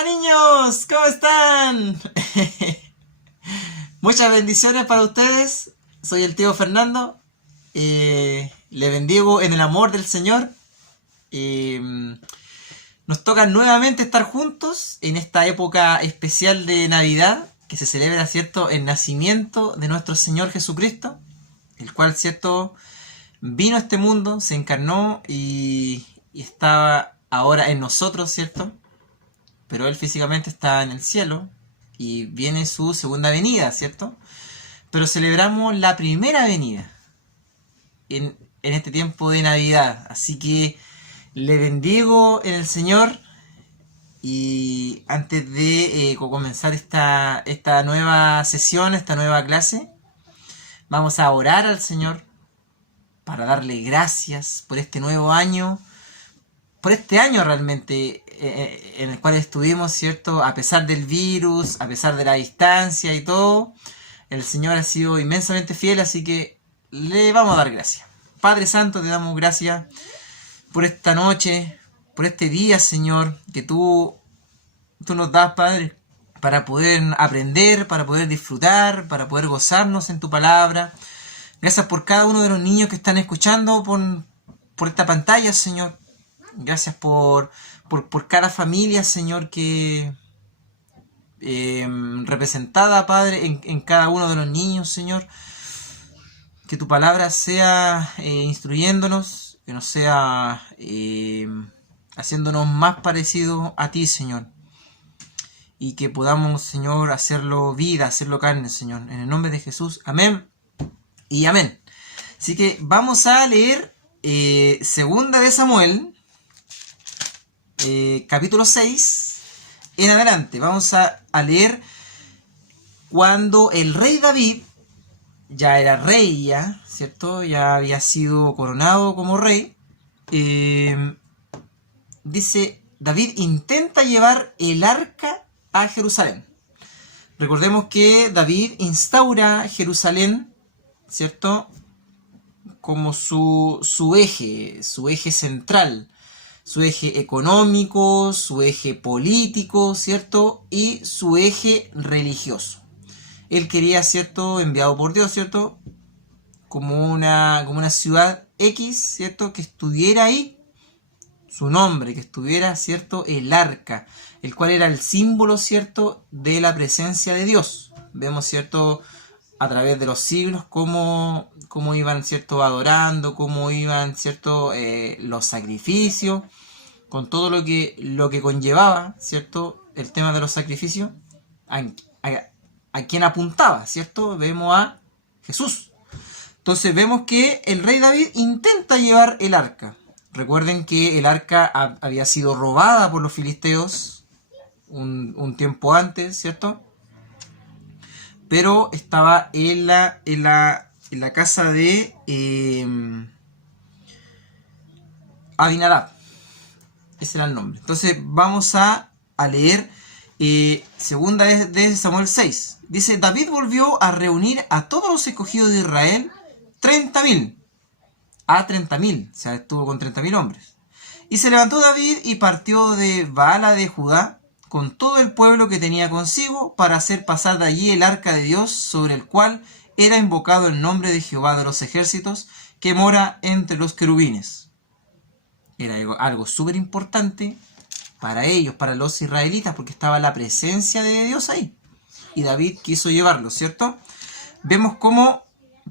Hola niños, ¿cómo están? Muchas bendiciones para ustedes. Soy el tío Fernando. Le bendigo en el amor del Señor. Nos toca nuevamente estar juntos en esta época especial de Navidad, que se celebra, ¿cierto?, el nacimiento de nuestro Señor Jesucristo, el cual, ¿cierto?, vino a este mundo, se encarnó y estaba ahora en nosotros, ¿cierto? Pero Él físicamente está en el cielo y viene su segunda venida, ¿cierto? Pero celebramos la primera venida en este tiempo de Navidad. Así que le bendigo en el Señor. Y antes de comenzar esta nueva sesión, esta nueva clase, vamos a orar al Señor para darle gracias por este nuevo año, por este año realmente en el cual estuvimos, ¿cierto? A pesar del virus, a pesar de la distancia y todo, el Señor ha sido inmensamente fiel, así que le vamos a dar gracias. Padre Santo, te damos gracias por esta noche, por este día, Señor, que tú nos das, Padre, para poder aprender, para poder disfrutar, para poder gozarnos en tu palabra. Gracias por cada uno de los niños que están escuchando por esta pantalla, Señor. Gracias por cada familia, Señor, que representada, Padre, en cada uno de los niños, Señor. Que tu palabra sea instruyéndonos, que nos sea haciéndonos más parecidos a ti, Señor. Y que podamos, Señor, hacerlo vida, hacerlo carne, Señor. En el nombre de Jesús. Amén y amén. Así que vamos a leer Segunda de Samuel, capítulo 6 en adelante. Vamos a leer cuando el rey David ya era rey, ya, ¿cierto? Ya había sido coronado como rey. Dice, David intenta llevar el arca a Jerusalén. Recordemos que David instaura Jerusalén, ¿cierto?, como su eje central, su eje económico, su eje político, ¿cierto?, y su eje religioso. Él quería, ¿cierto?, enviado por Dios, ¿cierto?, como una ciudad X, ¿cierto?, que estuviera ahí su nombre, que estuviera, ¿cierto?, el arca, el cual era el símbolo, ¿cierto?, de la presencia de Dios. Vemos, ¿cierto?, a través de los siglos cómo iban, ¿cierto?, adorando, cómo iban, ¿cierto?, los sacrificios, con todo lo que conllevaba, ¿cierto?, el tema de los sacrificios, a quien apuntaba, ¿cierto? Vemos a Jesús. Entonces vemos que el rey David intenta llevar el arca. Recuerden que el arca había sido robada por los filisteos un tiempo antes, ¿cierto? Pero estaba en la casa de Abinadab. Ese era el nombre. Entonces vamos a leer segunda de Samuel 6. Dice, David volvió a reunir a todos los escogidos de Israel, 30.000. A 30.000, o sea, estuvo con 30.000 hombres. Y se levantó David y partió de Baala de Judá con todo el pueblo que tenía consigo para hacer pasar de allí el arca de Dios, sobre el cual era invocado el nombre de Jehová de los ejércitos, que mora entre los querubines. Era algo súper importante para ellos, para los israelitas, porque estaba la presencia de Dios ahí. Y David quiso llevarlo, ¿cierto? Vemos cómo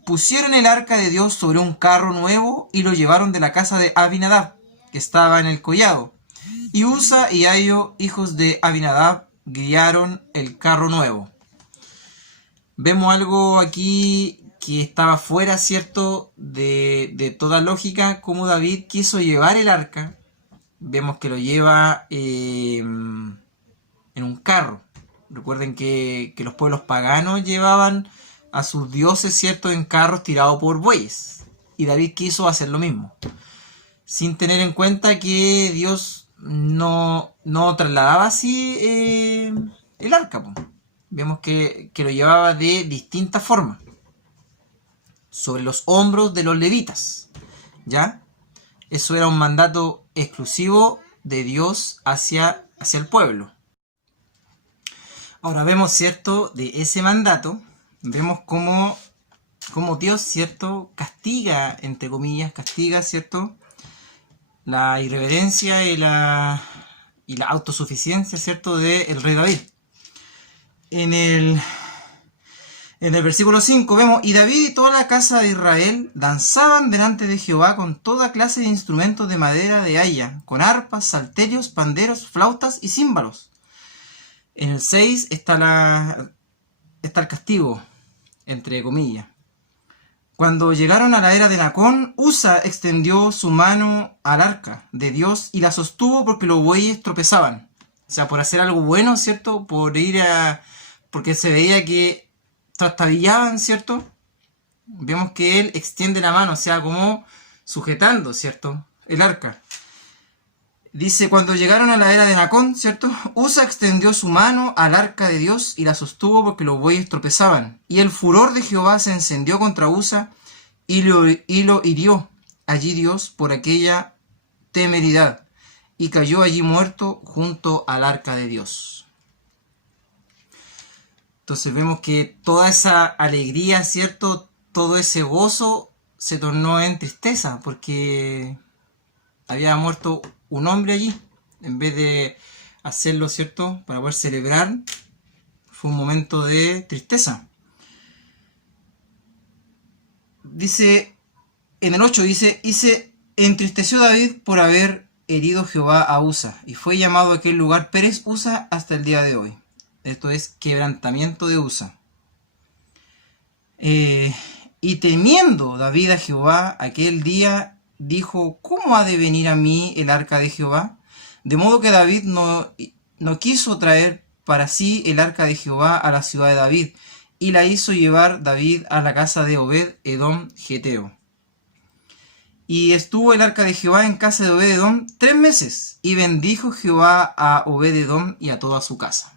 pusieron el arca de Dios sobre un carro nuevo y lo llevaron de la casa de Abinadab, que estaba en el collado. Y Usa y Ahio, hijos de Abinadab, guiaron el carro nuevo. Vemos algo aquí que estaba fuera, ¿cierto?, de toda lógica, cómo David quiso llevar el arca. Vemos que lo lleva en un carro. Recuerden que los pueblos paganos llevaban a sus dioses, ¿cierto?, en carros tirados por bueyes. Y David quiso hacer lo mismo, sin tener en cuenta que Dios no trasladaba así el arca. Vemos que lo llevaba de distintas formas, sobre los hombros de los levitas, ¿ya? Eso era un mandato exclusivo de Dios hacia el pueblo. Ahora vemos, ¿cierto? De ese mandato, vemos cómo Dios, ¿cierto? Castiga, entre comillas, castiga, ¿cierto? La irreverencia y la autosuficiencia, ¿cierto? Del rey David. En el versículo 5 vemos, y David y toda la casa de Israel danzaban delante de Jehová con toda clase de instrumentos de madera de haya, con arpas, salterios, panderos, flautas y címbalos. En el 6 está el castigo, entre comillas. Cuando llegaron a la era de Nacón, Usa extendió su mano al arca de Dios y la sostuvo porque los bueyes tropezaban. O sea, por hacer algo bueno, ¿cierto? Porque se veía que trastabillaban, ¿cierto? Vemos que él extiende la mano, o sea, como sujetando, ¿cierto? El arca. Dice, cuando llegaron a la era de Nacón, ¿cierto? Usa extendió su mano al arca de Dios y la sostuvo porque los bueyes tropezaban. Y el furor de Jehová se encendió contra Usa y lo hirió allí Dios por aquella temeridad. Y cayó allí muerto junto al arca de Dios. Entonces vemos que toda esa alegría, ¿cierto? Todo ese gozo se tornó en tristeza porque había muerto un hombre allí. En vez de hacerlo, ¿cierto? Para poder celebrar, fue un momento de tristeza. Dice, en el 8 dice, y se entristeció David por haber herido Jehová a Usa, y fue llamado aquel lugar Pérez Usa hasta el día de hoy. Esto es quebrantamiento de Usa. Y temiendo David a Jehová aquel día, dijo, ¿cómo ha de venir a mí el arca de Jehová? De modo que David no quiso traer para sí el arca de Jehová a la ciudad de David, y la hizo llevar David a la casa de Obed Edom Geteo. Y estuvo el arca de Jehová en casa de Obed Edom 3 meses, y bendijo Jehová a Obed Edom y a toda su casa.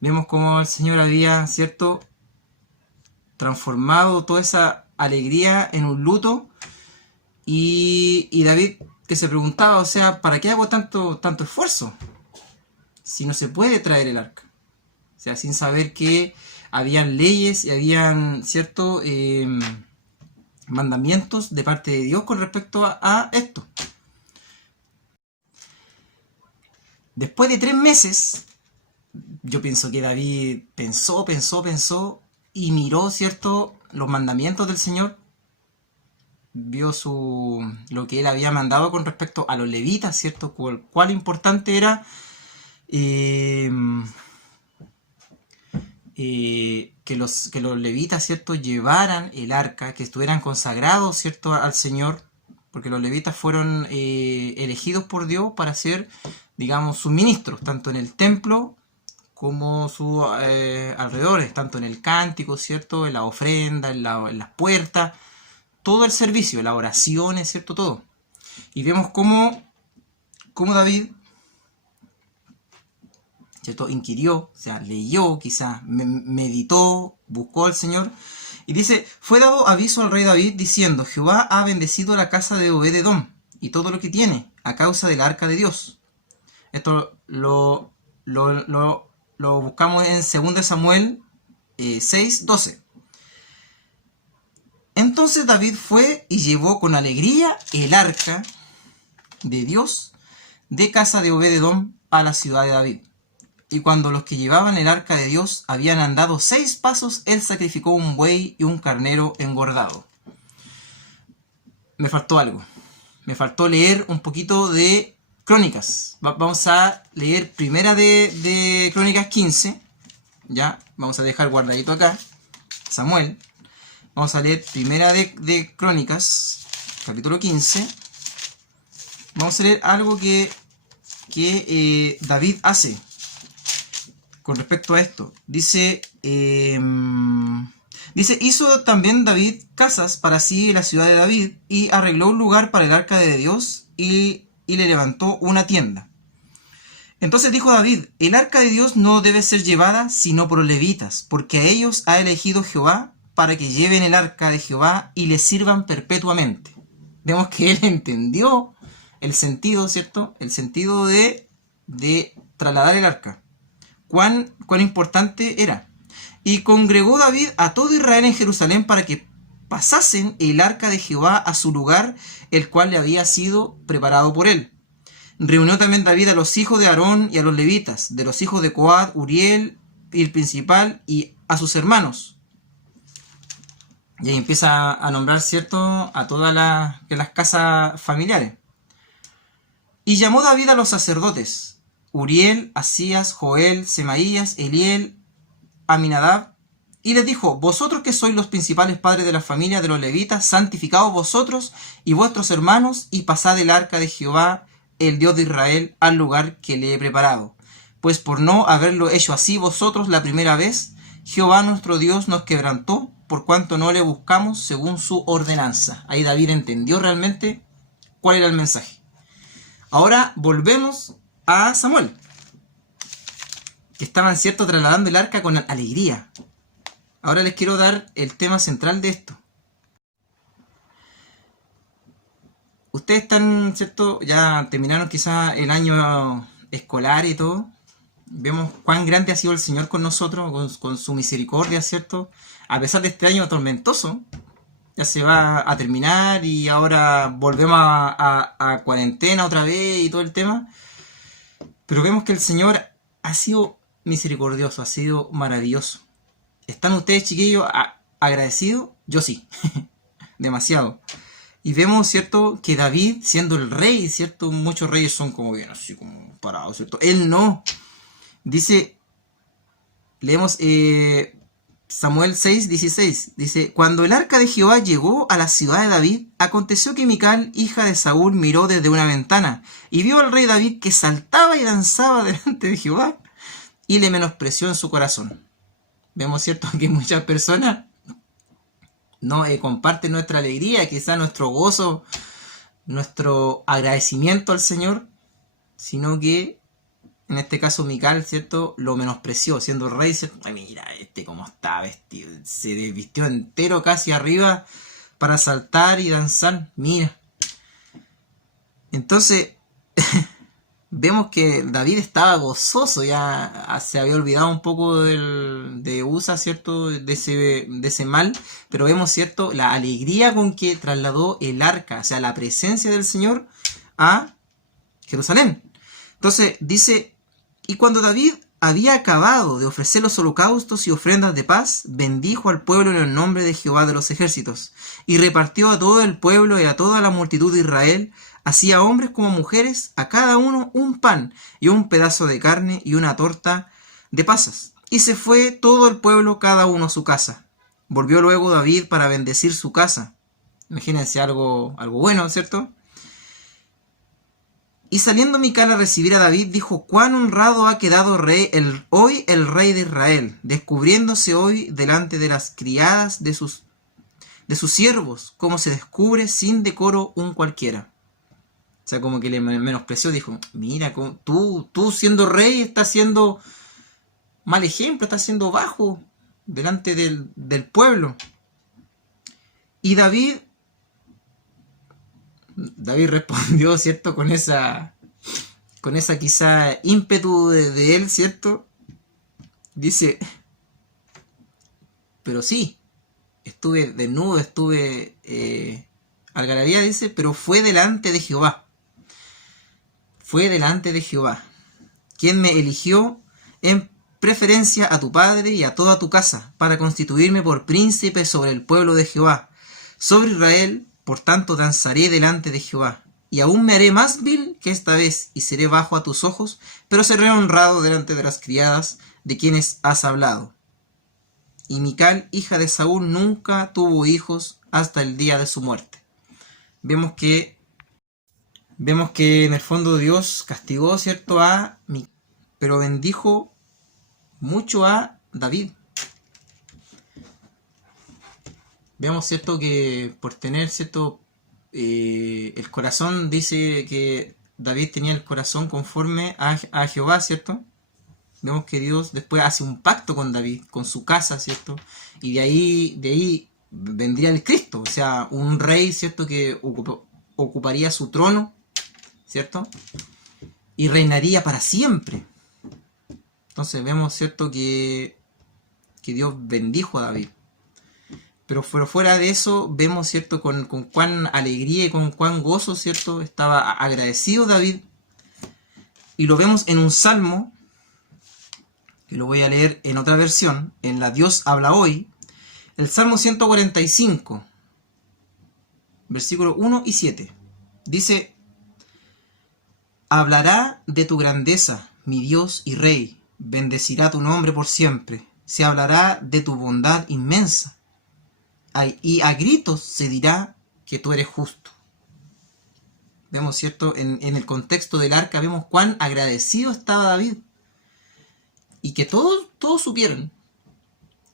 Vemos cómo el Señor había, ¿cierto?, transformado toda esa alegría en un luto, y David que se preguntaba, o sea, ¿para qué hago tanto esfuerzo si no se puede traer el arca? O sea, sin saber que habían leyes y habían, ¿cierto?, mandamientos de parte de Dios con respecto a esto. Después de 3 meses, yo pienso que David pensó y miró, ¿cierto?, los mandamientos del Señor, vio lo que él había mandado con respecto a los levitas, ¿cierto?, cuál importante era que los levitas, ¿cierto?, llevaran el arca, que estuvieran consagrados, ¿cierto?, al Señor, porque los levitas fueron elegidos por Dios para ser, digamos, sus ministros, tanto en el templo como sus alrededores, tanto en el cántico, ¿cierto?, en la ofrenda, en las puertas, todo el servicio, las oraciones, ¿cierto?, todo. Y vemos cómo David, ¿cierto?, inquirió, o sea, leyó, quizás meditó, buscó al Señor, y dice, fue dado aviso al rey David diciendo, Jehová ha bendecido la casa de Obed Edom y todo lo que tiene a causa del arca de Dios. Esto lo buscamos en 2 Samuel 6:12. Entonces David fue y llevó con alegría el arca de Dios de casa de Obed Edom a la ciudad de David. Y cuando los que llevaban el arca de Dios habían andado 6 pasos, él sacrificó un buey y un carnero engordado. Me faltó algo. Me faltó leer un poquito de Crónicas. Vamos a leer primera de Crónicas 15. Ya, vamos a dejar guardadito acá. Samuel. Vamos a leer primera de Crónicas, capítulo 15. Vamos a leer algo que David hace con respecto a esto. Dice, hizo también David casas para sí en la ciudad de David y arregló un lugar para el arca de Dios y le levantó una tienda. Entonces dijo David, el arca de Dios no debe ser llevada sino por los levitas, porque a ellos ha elegido Jehová para que lleven el arca de Jehová y le sirvan perpetuamente. Vemos que él entendió el sentido, ¿cierto? El sentido de trasladar el arca. cuán importante era. Y congregó David a todo Israel en Jerusalén para que pasasen el arca de Jehová a su lugar, el cual le había sido preparado por él. Reunió también David a los hijos de Aarón y a los levitas, de los hijos de Coat, Uriel, el principal, y a sus hermanos. Y ahí empieza a nombrar, ¿cierto?, a todas las casas familiares. Y llamó David a los sacerdotes, Uriel, Asías, Joel, Semaías, Eliel, Aminadab, y les dijo: vosotros que sois los principales padres de la familia de los levitas, santificaos vosotros y vuestros hermanos, y pasad el arca de Jehová, el Dios de Israel, al lugar que le he preparado. Pues por no haberlo hecho así vosotros la primera vez, Jehová nuestro Dios nos quebrantó, por cuanto no le buscamos según su ordenanza. Ahí David entendió realmente cuál era el mensaje. Ahora volvemos a Samuel, que estaban, ¿cierto?, trasladando el arca con alegría. Ahora les quiero dar el tema central de esto. Ustedes están, ¿cierto?, ya terminaron quizás el año escolar y todo. Vemos cuán grande ha sido el Señor con nosotros, con su misericordia, ¿cierto? A pesar de este año tormentoso, ya se va a terminar y ahora volvemos a cuarentena otra vez y todo el tema. Pero vemos que el Señor ha sido misericordioso, ha sido maravilloso. ¿Están ustedes, chiquillos, agradecidos? Yo sí, demasiado. Y vemos, ¿cierto?, que David, siendo el rey, ¿cierto?, muchos reyes son como bien así, como parados, ¿cierto? Él no. Dice, leemos Samuel 6:16. Dice: cuando el arca de Jehová llegó a la ciudad de David, aconteció que Mical, hija de Saúl, miró desde una ventana y vio al rey David que saltaba y danzaba delante de Jehová, y le menospreció en su corazón. Vemos, ¿cierto?, que muchas personas no comparten nuestra alegría, quizá nuestro gozo, nuestro agradecimiento al Señor, sino que en este caso Mical, ¿cierto?, lo menospreció, siendo rey, ¿cierto? Ay, mira, cómo está vestido, se desvistió entero casi arriba para saltar y danzar, mira. Entonces, vemos que David estaba gozoso, ya se había olvidado un poco de Usa, ¿cierto?, de ese mal, pero vemos, ¿cierto?, la alegría con que trasladó el arca, o sea, la presencia del Señor a Jerusalén. Entonces, dice: y cuando David había acabado de ofrecer los holocaustos y ofrendas de paz, bendijo al pueblo en el nombre de Jehová de los ejércitos, y repartió a todo el pueblo y a toda la multitud de Israel, así a hombres como mujeres, a cada uno un pan y un pedazo de carne y una torta de pasas. Y se fue todo el pueblo, cada uno a su casa. Volvió luego David para bendecir su casa. Imagínense algo bueno, ¿cierto? Y saliendo Mical a recibir a David, dijo: cuán honrado ha quedado hoy el rey de Israel, descubriéndose hoy delante de las criadas de sus siervos, como se descubre sin decoro un cualquiera. O sea, como que le menospreció, dijo: mira, tú siendo rey estás siendo mal ejemplo, estás siendo bajo delante del pueblo. Y David respondió, ¿cierto?, con esa quizá ímpetu de él, ¿cierto? Dice: pero sí, estuve desnudo, estuve algarabía, dice, pero fue delante de Jehová. Fue delante de Jehová, quien me eligió en preferencia a tu padre y a toda tu casa, para constituirme por príncipe sobre el pueblo de Jehová, sobre Israel. Por tanto danzaré delante de Jehová, y aún me haré más vil que esta vez, y seré bajo a tus ojos, pero seré honrado delante de las criadas de quienes has hablado. Y Mical, hija de Saúl, nunca tuvo hijos hasta el día de su muerte. Vemos que en el fondo Dios castigó, ¿cierto?, a Mical, pero bendijo mucho a David. Vemos, ¿cierto?, que por tener, ¿cierto?, el corazón, dice que David tenía el corazón conforme a Jehová, ¿cierto? Vemos que Dios después hace un pacto con David, con su casa, ¿cierto? Y de ahí vendría el Cristo, o sea, un rey, ¿cierto?, que ocuparía su trono, ¿cierto?, y reinaría para siempre. Entonces vemos, ¿cierto?, que Dios bendijo a David. Pero fuera de eso, vemos, ¿cierto?, con cuán alegría y con cuán gozo, ¿cierto?, estaba agradecido David. Y lo vemos en un salmo, que lo voy a leer en otra versión, en la Dios habla hoy, el Salmo 145, versículos 1 y 7. Dice: hablará de tu grandeza, mi Dios y Rey, bendecirá tu nombre por siempre, se hablará de tu bondad inmensa, y a gritos se dirá que tú eres justo. Vemos, ¿cierto?, en el contexto del arca, vemos cuán agradecido estaba David, y que todos supieron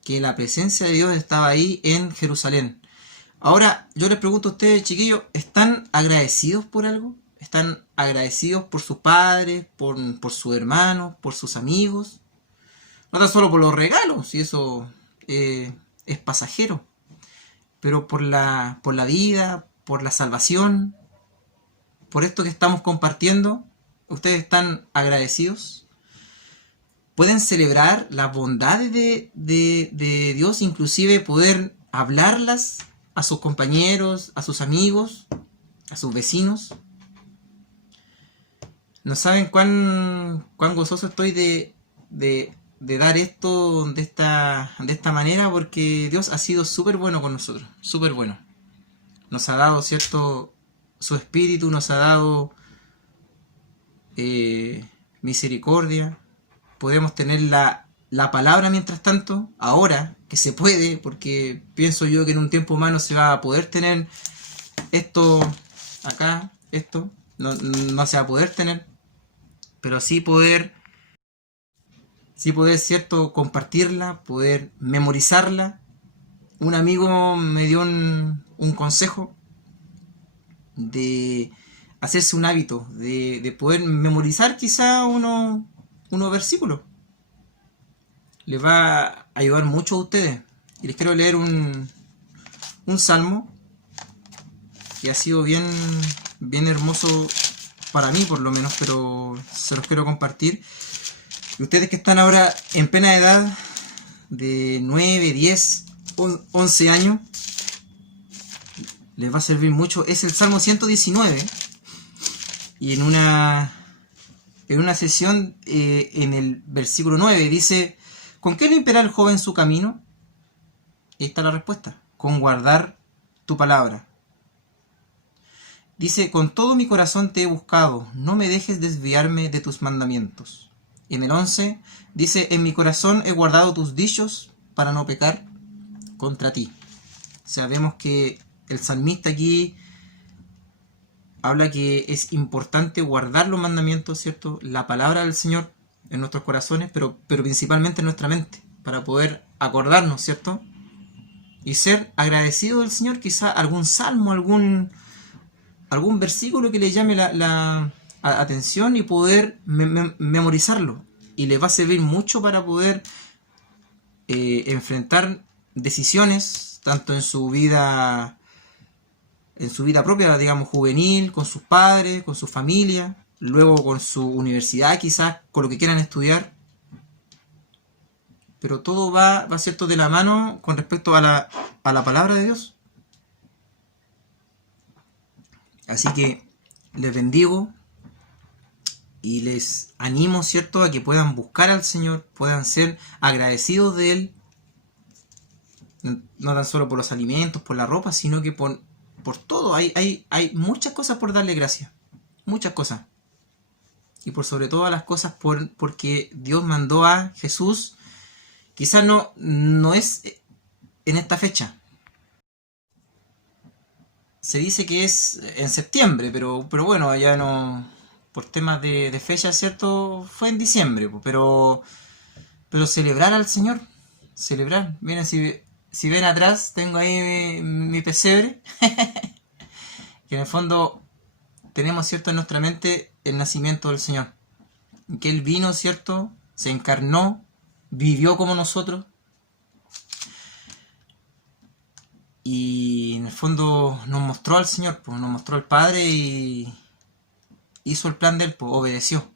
que la presencia de Dios estaba ahí en Jerusalén. Ahora, yo les pregunto a ustedes, chiquillos, ¿están agradecidos por algo? ¿Están agradecidos por sus padres, por sus hermanos, por sus amigos? No tan solo por los regalos, si eso es pasajero, pero por la vida, por la salvación, por esto que estamos compartiendo. ¿Ustedes están agradecidos? ¿Pueden celebrar las bondades de Dios, inclusive poder hablarlas a sus compañeros, a sus amigos, a sus vecinos? No saben cuán gozoso estoy de dar esto de esta manera, porque Dios ha sido súper bueno con nosotros, súper bueno. Nos ha dado, ¿cierto?, su espíritu, nos ha dado misericordia. Podemos tener la palabra mientras tanto, ahora que se puede, porque pienso yo que en un tiempo más no se va a poder tener esto acá, esto no se va a poder tener, pero sí poder, ¿cierto?, compartirla, poder memorizarla. Un amigo me dio un consejo de hacerse un hábito de poder memorizar quizá unos versículos. Les va a ayudar mucho a ustedes. Y les quiero leer un salmo que ha sido bien hermoso para mí, por lo menos, pero se los quiero compartir. Y ustedes que están ahora en plena edad de 9, 10, 11 años, les va a servir mucho. Es el Salmo 119. Y en una sesión, en el versículo 9, dice: ¿con qué limpiará el joven su camino? Y ahí está la respuesta: con guardar tu palabra. Dice: con todo mi corazón te he buscado, no me dejes desviarme de tus mandamientos. Y en el 11 dice: en mi corazón he guardado tus dichos para no pecar contra ti. O sea, vemos que el salmista aquí habla que es importante guardar los mandamientos, ¿cierto?, la palabra del Señor en nuestros corazones, pero principalmente en nuestra mente, para poder acordarnos, ¿cierto?, y ser agradecido del Señor. Quizá algún salmo, algún versículo que le llame la atención, y poder memorizarlo, y le va a servir mucho para poder enfrentar decisiones, tanto en su vida propia, digamos, juvenil, con sus padres, con su familia, luego con su universidad, quizás con lo que quieran estudiar. Pero todo va cierto, de la mano con respecto a la palabra de Dios. Así que les bendigo y les animo, ¿cierto?, a que puedan buscar al Señor, puedan ser agradecidos de Él, no tan solo por los alimentos, por la ropa, sino que por todo. Hay muchas cosas por darle gracias, muchas cosas. Y por sobre todas las cosas porque Dios mandó a Jesús. Quizás no es en esta fecha. Se dice que es en septiembre, pero bueno, ya no, por temas de fecha, ¿cierto?, fue en diciembre, pero celebrar al Señor, celebrar. Miren, si ven atrás, tengo ahí mi pesebre, que en el fondo tenemos, ¿cierto?, en nuestra mente el nacimiento del Señor, que Él vino, ¿cierto?, se encarnó, vivió como nosotros, y en el fondo nos mostró al Señor, pues, nos mostró al Padre, y hizo el plan de Él, pues, obedeció.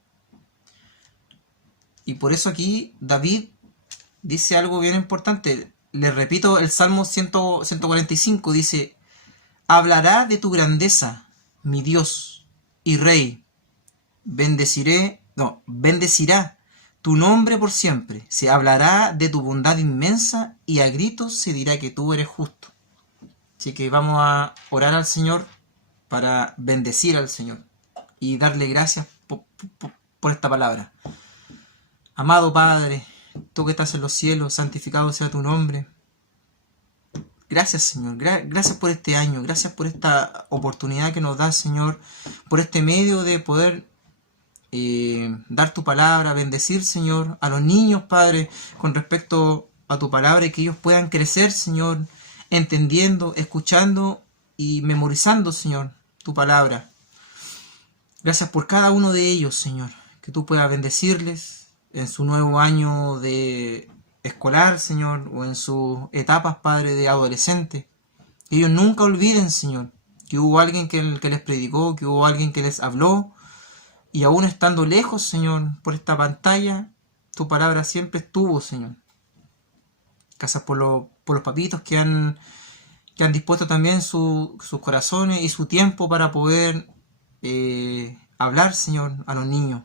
Y por eso aquí David dice algo bien importante. Le repito el Salmo 145, dice: hablará de tu grandeza, mi Dios y Rey. Bendecirá tu nombre por siempre. Se hablará de tu bondad inmensa y a gritos se dirá que tú eres justo. Así que vamos a orar al Señor para bendecir al Señor y darle gracias por esta palabra. Amado Padre, tú que estás en los cielos, santificado sea tu nombre. Gracias, Señor. Gracias por este año. Gracias por esta oportunidad que nos das, Señor. Por este medio de poder dar tu palabra, bendecir, Señor, a los niños, Padre, con respecto a tu palabra, y que ellos puedan crecer, Señor, entendiendo, escuchando y memorizando, Señor, tu palabra. Gracias por cada uno de ellos, Señor. Que tú puedas bendecirles en su nuevo año de escolar, Señor, o en sus etapas, Padre, de adolescente. Que ellos nunca olviden, Señor, que hubo alguien que les predicó, que hubo alguien que les habló, y aún estando lejos, Señor, por esta pantalla, tu palabra siempre estuvo, Señor. Gracias por los papitos que han dispuesto también sus corazones y su tiempo para poder hablar, Señor, a los niños.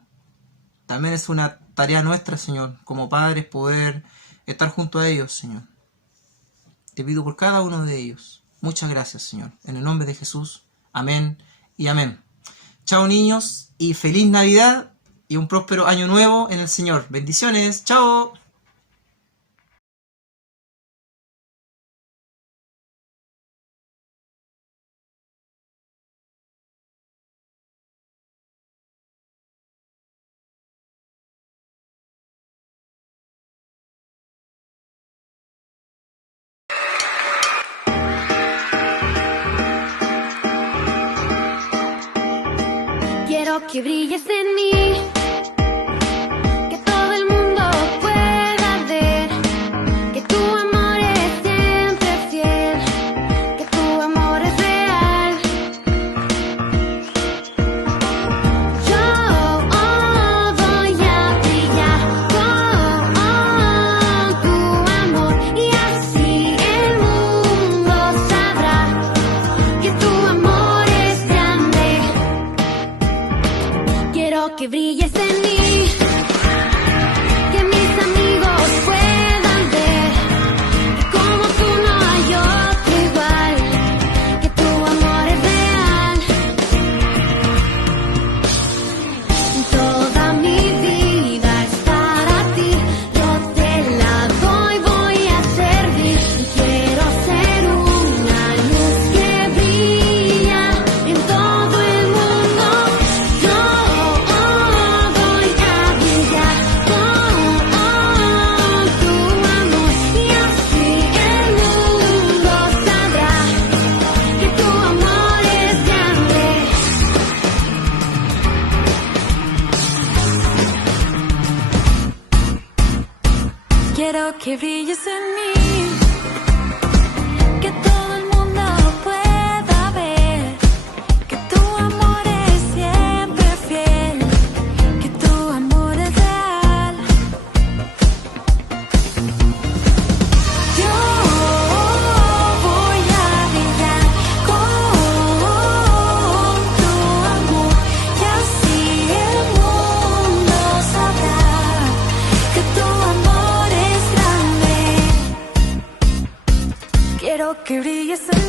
También es una tarea nuestra, Señor, como padres, poder estar junto a ellos, Señor. Te pido por cada uno de ellos. Muchas gracias, Señor. En el nombre de Jesús. Amén y amén. Chao, niños, y feliz Navidad y un próspero año nuevo en el Señor. Bendiciones. Chao. Quiero que brilles en mí, que todo el mundo pueda ver que tu amor es siempre fiel, que tu amor es real. Yo voy a brillar con tu amor, y así el mundo sabrá que tu amor es grande. Quiero que brilles en mí, que mis amigos puedan ver que como tú no hay otro igual, que tu amor es real. Toda mi vida es para ti, yo te la doy, voy a servir. Quiero ser una luz que brilla en todo el mundo. Yo voy a brillar con tu amor, y así el mundo sabrá que tu amor es grande. Quiero que brilles en mí, que todo el mundo pueda ver que tu amor es siempre fiel, que tu amor es real. Yo voy a brillar con tu amor, y así el mundo sabrá que tu amor es grande. Quiero que brilles en